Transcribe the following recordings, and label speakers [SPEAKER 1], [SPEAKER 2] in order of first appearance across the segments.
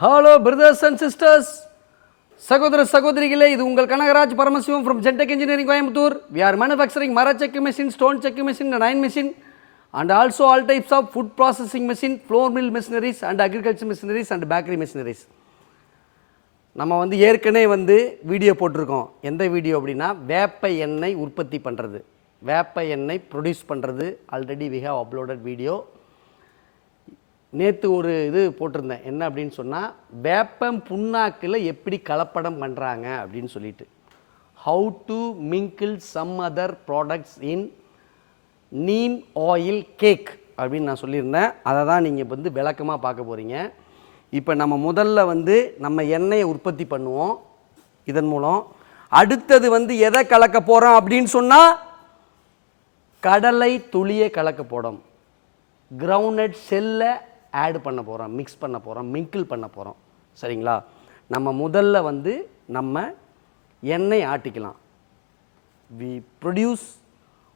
[SPEAKER 1] Hello brothers and sisters சகோதர சகோதரிகளே இது உங்கள் Kanagaraj Paramasivam from Gentech engineering Coimbatore we are manufacturing மர செக்கு machine stone cheque machine nine machine and also all types of food processing machine flour mill machineries and agriculture machineries and bakery machineries நம்ம வந்து ஏற்கனவே வந்து video போட்டிருக்கோம். எந்த video அப்படின்னா வேப்ப எண்ணெய் உற்பத்தி பண்ணுறது வேப்ப எண்ணெய் ப்ரொடியூஸ் பண்ணுறது already we have uploaded video நேற்று ஒரு இது போட்டிருந்தேன். என்ன அப்படின்னு சொன்னால் வேப்பம் புண்ணாக்கில் எப்படி கலப்படம் பண்ணுறாங்க அப்படின்னு சொல்லிட்டு. How to mingle some other products in neem oil cake அப்படின்னு நான் சொல்லியிருந்தேன். அதை தான் நீங்கள் வந்து விளக்கமாக பார்க்க போகிறீங்க இப்போ நம்ம முதல்ல வந்து நம்ம எண்ணெயை உற்பத்தி பண்ணுவோம். இதன் மூலம். அடுத்தது வந்து எதை கலக்க போகிறோம் அப்படின்னு சொன்னால் கடலை துளியை கலக்க போடும் கிரவுண்ட் செல்லை ஆட் பண்ண போகிறோம் மிக்ஸ் பண்ண போகிறோம் மிங்கிள் பண்ண போகிறோம் சரிங்களா? நம்ம முதல்ல வந்து நம்ம எண்ணெய் ஆட்டிக்கலாம். We produce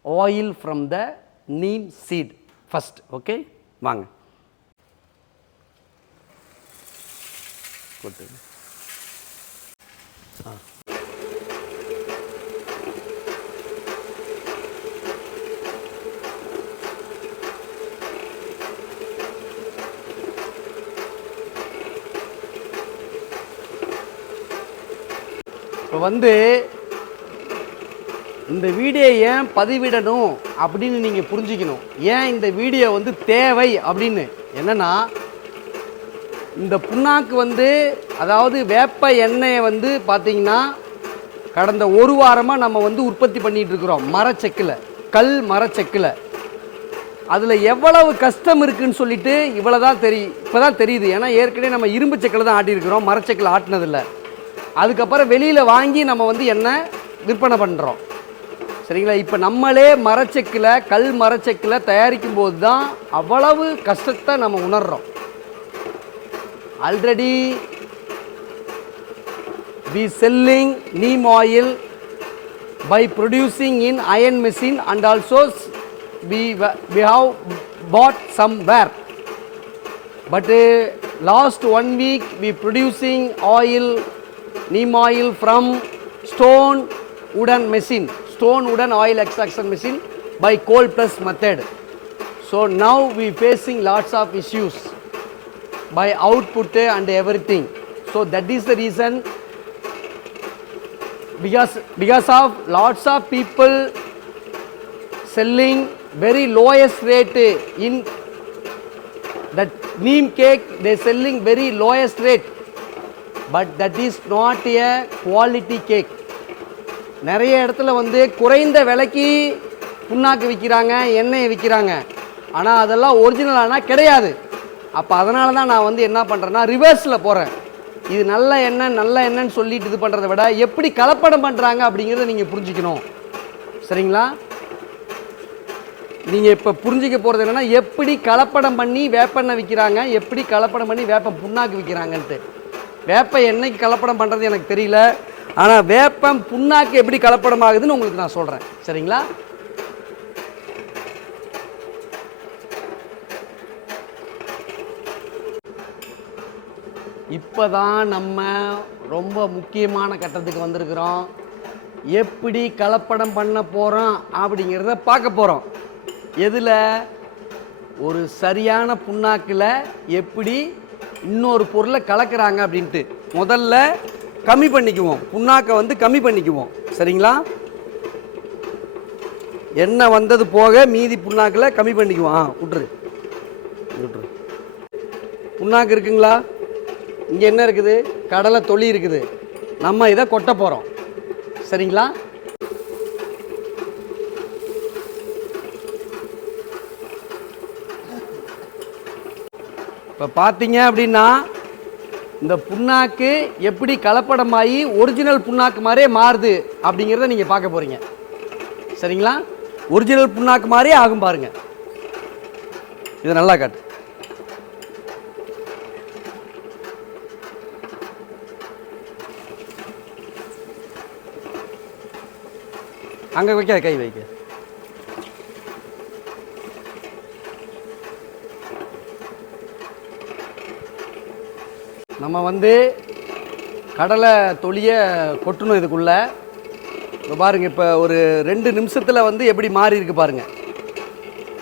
[SPEAKER 1] oil from the neem seed first okay வாங்க. கொட்டு. இப்போ வந்து இந்த வீடியோ ஏன் பதிவிடணும் அப்படின்னு நீங்கள் புரிஞ்சுக்கணும். ஏன் இந்த வீடியோ வந்து தேவை அப்படின்னு? என்னென்னா இந்த புண்ணாக்கு வந்து அதாவது வேப்ப எண்ணெயை வந்து பார்த்தீங்கன்னா கடந்த ஒரு வாரமாக நம்ம வந்து உற்பத்தி பண்ணிகிட்டு இருக்கிறோம். மரச்செக்கில் கல் மரச்செக்கில். அதில் எவ்வளவு கஷ்டம் இருக்குதுன்னு சொல்லிட்டு இவ்வளோ தான் தெரியும் இப்போ தான் தெரியுது. ஏன்னா ஏற்கனவே நம்ம இரும்பு செக்கில் தான் ஆட்டியிருக்கிறோம். மரச்செக்கில் ஆட்டினதில்லை. அதுக்கப்புறம் வெளியில் வாங்கி நம்ம வந்து எண்ணெய் விற்பனை பண்ணுறோம் சரிங்களா? இப்போ நம்மளே மரச்செக்கில் கல் மரச்செக்கில் தயாரிக்கும் போது தான் அவ்வளவு கஷ்டத்தை நம்ம உணர்கிறோம் already we selling neem oil by producing in iron machine and also we we wa- bought somewhere but last one week we producing oil producing oil neem oil from stone wooden machine stone wooden oil extraction machine by coal plus method so now we facing lots of issues by output and everything so that is the reason because because of lots of people selling very lowest rate in that neem cake they selling very lowest but that is not a quality cake நிறைய இடத்துல வந்து குறைந்த விலைக்கு புண்ணாக்கு விற்கிறாங்க எண்ணெயை விற்கிறாங்க. ஆனால் அதெல்லாம் ஒரிஜினலானா கிடையாது. அப்போ அதனால தான் நான் வந்து என்ன பண்ணுறேன்னா ரிவர்ஸில் போகிறேன் இது நல்ல எண்ணெய் நல்ல எண்ணெய்ன்னு சொல்லிட்டு இது பண்ணுறத விட எப்படி கலப்படம் பண்ணுறாங்க அப்படிங்கிறத நீங்கள் புரிஞ்சுக்கணும். சரிங்களா? நீங்கள் இப்போ புரிஞ்சிக்க போகிறது என்னென்னா எப்படி கலப்படம் பண்ணி வேப்பெண்ணெய் விற்கிறாங்க எப்படி கலப்படம் பண்ணி வேப்பம் புண்ணாக்கு விற்கிறாங்கன்ட்டு. வேப்ப எண்ணெய்க்கு கலப்படம் பண்ணுறது எனக்கு தெரியல. ஆனால் வேப்பம் புண்ணாக்கு எப்படி கலப்படம் ஆகுதுன்னு உங்களுக்கு நான் சொல்கிறேன் சரிங்களா? இப்போ தான் நம்ம ரொம்ப முக்கியமான கட்டத்துக்கு வந்திருக்கிறோம். எப்படி கலப்படம் பண்ண போகிறோம் அப்படிங்கிறத பார்க்க போகிறோம் எதில்? ஒரு சரியான புண்ணாக்கில் எப்படி இன்னொரு பொருளை கலக்கிறாங்க அப்படின்ட்டு. முதல்ல கம்மி பண்ணிக்குவோம். புண்ணாக்கை வந்து கம்மி பண்ணிக்குவோம். சரிங்களா? எண்ணெய் வந்தது போக மீதி புண்ணாக்கில் கம்மி பண்ணிக்குவோம். ஆ விட்ரு விட்ரு புண்ணாக்கு இருக்குங்களா? இங்கே என்ன இருக்குது? கடலை தொளி இருக்குது. நம்ம இதை கொட்ட போகிறோம் சரிங்களா? இப்போ பார்த்தீங்க அப்படின்னா இந்த புண்ணாக்கு எப்படி கலப்படமாகி ஒரிஜினல் புண்ணாக்கு மாதிரியே மாறுது அப்படிங்கிறத நீங்கள் பார்க்க போகிறீங்க சரிங்களா? ஒரிஜினல் புண்ணாக்கு மாதிரியே ஆகும் பாருங்க. இது நல்லா காட்டு. அங்கே வைக்க கை வைக்க. நம்ம வந்து கடலை தொளிய கொட்டணும் இதுக்குள்ளே. இப்போ பாருங்கள் இப்போ ஒரு ரெண்டு நிமிஷத்தில் வந்து எப்படி மாறி இருக்கு பாருங்கள்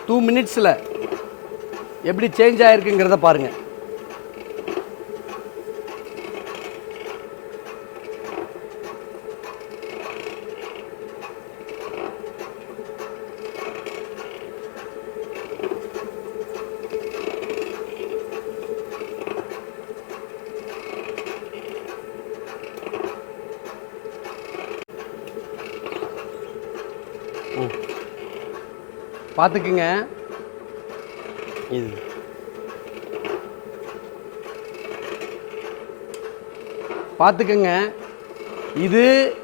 [SPEAKER 1] டூ மினிட்ஸில் எப்படி சேஞ்ச் ஆகிருக்குங்கிறத பாருங்கள் பார்த்துக்குங்க. இது. பார்த்துக்குங்க. இது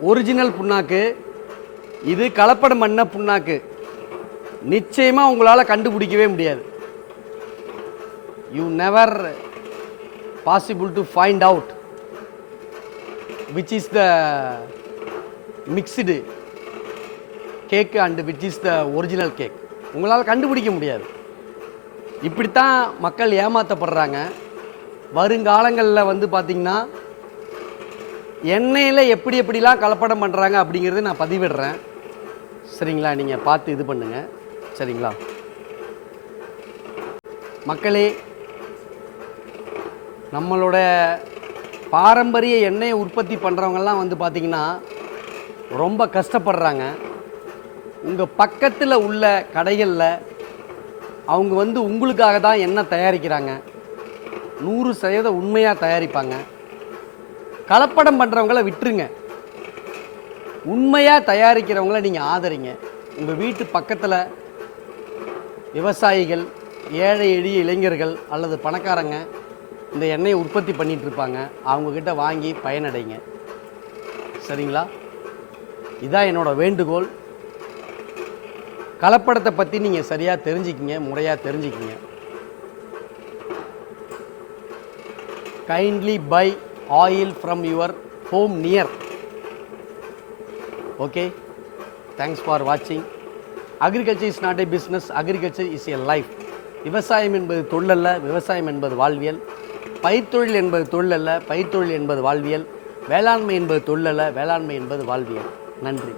[SPEAKER 1] ஒரிஜினல் புண்ணாக்கு. இது கலப்படம் பண்ண புண்ணாக்கு. நிச்சயமாக உங்களால் கண்டுபிடிக்கவே முடியாது. You never possible to find out which is the mixed cake and which is the original cake உங்களால் கண்டுபிடிக்க முடியாது. இப்படித்தான் மக்கள் ஏமாற்றப்படுறாங்க வருங்காலங்களில் வந்து பார்த்திங்கன்னா எண்ணெயில் எப்படி எப்படிலாம் கலப்படம் பண்ணுறாங்க அப்படிங்கிறது நான் பதிவிடுறேன். சரிங்களா? நீங்கள் பார்த்து இது பண்ணுங்கள் சரிங்களா? மக்களே நம்மளோட பாரம்பரிய எண்ணெயை உற்பத்தி பண்ணுறவங்கெல்லாம் வந்து பார்த்திங்கன்னா ரொம்ப கஷ்டப்படுறாங்க. உங்கள் பக்கத்தில் உள்ள கடைகளில் அவங்க வந்து உங்களுக்காக தான் எண்ணெய் தயாரிக்கிறாங்க. நூறு சதவீதம் உண்மையாக தயாரிப்பாங்க. கலப்படம் பண்ணுறவங்கள விட்டுருங்க. உண்மையாக தயாரிக்கிறவங்கள நீங்கள் ஆதரிங்க. உங்கள் வீட்டு பக்கத்தில் விவசாயிகள் ஏழை எளிய இளைஞர்கள் அல்லது பணக்காரங்க இந்த எண்ணெயை உற்பத்தி பண்ணிகிட்ருப்பாங்க இருப்பாங்க. அவங்கக்கிட்ட வாங்கி பயனடைங்க. சரிங்களா? இதான் என்னோட வேண்டுகோள். கலப்படத்தை பற்றி நீங்கள் சரியாக தெரிஞ்சுக்கிங்க முறையாக தெரிஞ்சுக்கிங்க. Kindly buy oil from your home near okay thanks for வாட்சிங் agriculture is not a business agriculture is a life விவசாயம் என்பது தொழிலல்ல விவசாயம் என்பது வாழ்வியல். பயிர்த்தொழில் என்பது தொழிலல்ல பயிர்த்தொழில் என்பது வாழ்வியல். வேளாண்மை என்பது தொழிலல்ல வேளாண்மை என்பது வாழ்வியல். நன்றி.